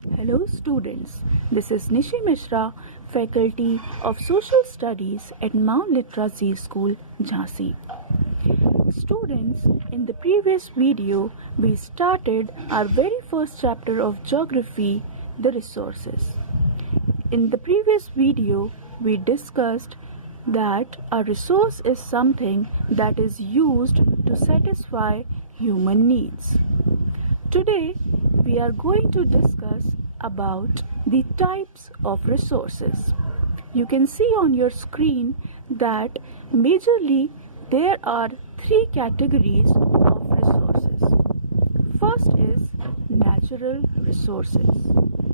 Hello students, this is Nishi Mishra, Faculty of Social Studies at Mount Literacy School, Jhansi. Students, in the previous video, we started our very first chapter of Geography, the resources. In the previous video, we discussed that a resource is something that is used to satisfy human needs. Today, we are going to discuss about the types of resources. You can see on your screen that majorly there are three categories of resources. First is natural resources.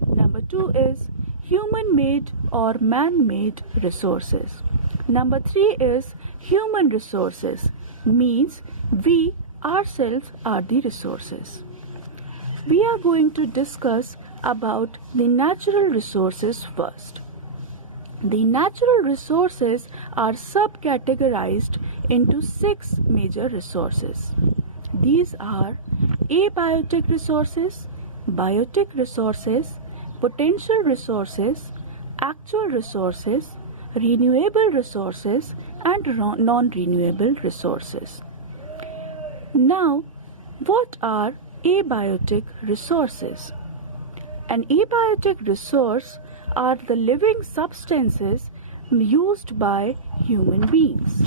Number two is human-made or man-made resources. Number three is human resources, means we ourselves are the resources. We are going to discuss about the natural resources first. The natural resources are subcategorized into 6 major resources. These are abiotic resources, biotic resources, potential resources, actual resources, renewable resources, and non-renewable resources. Now, what are abiotic resources? An abiotic resource are the living substances used by human beings.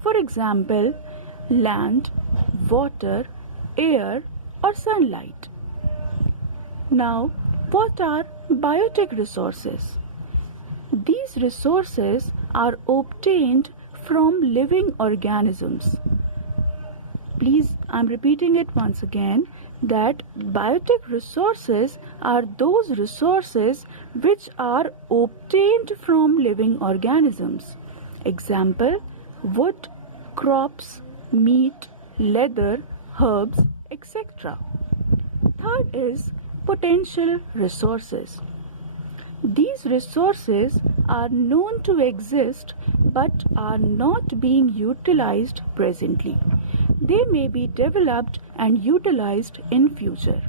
For example, land, water, air, or sunlight. Now, what are biotic resources? These resources are obtained from living organisms. Please, I'm repeating it once again, that biotic resources are those resources which are obtained from living organisms. Example, wood, crops, meat, leather, herbs, etc. Third is potential resources. These resources are known to exist but are not being utilized presently. They may be developed and utilized in future.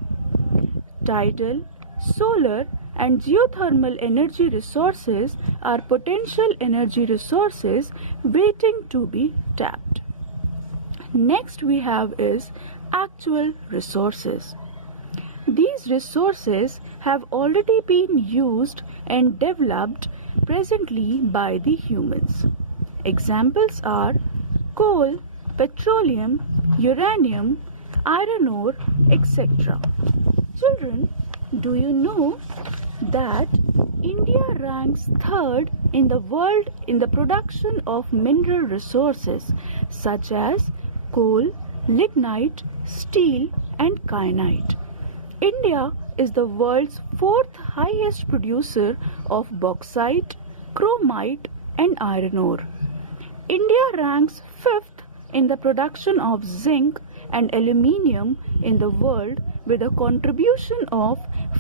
Tidal, solar, and geothermal energy resources are potential energy resources waiting to be tapped. Next we have is actual resources. These resources have already been used and developed presently by the humans. Examples are coal, petroleum, uranium, iron ore, etc. Children, do you know that India ranks third in the world in the production of mineral resources such as coal, lignite, steel, and kyanite? India is the world's fourth highest producer of bauxite, chromite, and iron ore. India ranks fifth in the production of zinc and aluminium in the world with a contribution of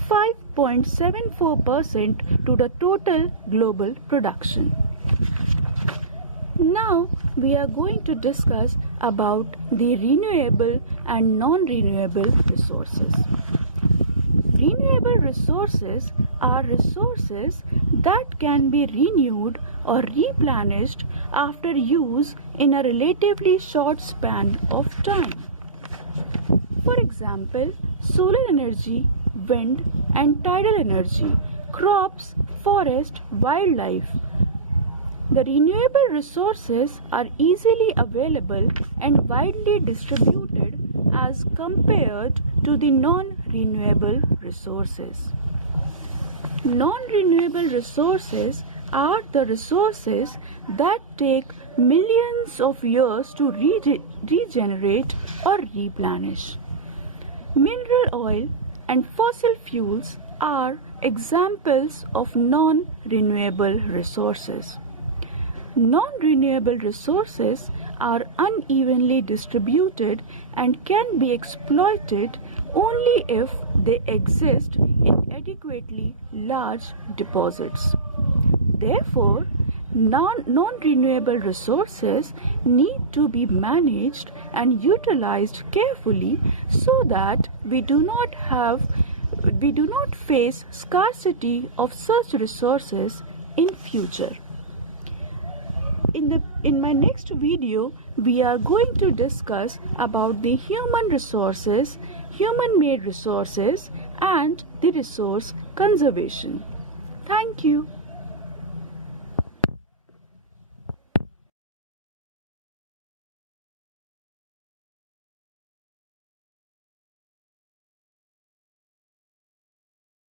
5.74% to the total global production. Now we are going to discuss about the renewable and non-renewable resources. Renewable resources are resources that can be renewed or replenished after use in a relatively short span of time. For example, solar energy, wind and tidal energy, crops, forest, wildlife. The renewable resources are easily available and widely distributed as compared to the non-renewable resources. Non-renewable resources are the resources that take millions of years to regenerate or replenish. Mineral oil and fossil fuels are examples of non-renewable resources. Non-renewable resources are unevenly distributed and can be exploited only if they exist in adequately large deposits. Therefore, non-renewable resources need to be managed and utilized carefully so that we do not have we do not face scarcity of such resources in future. In my next video, we are going to discuss about the human resources, human-made resources, and the resource conservation. Thank you.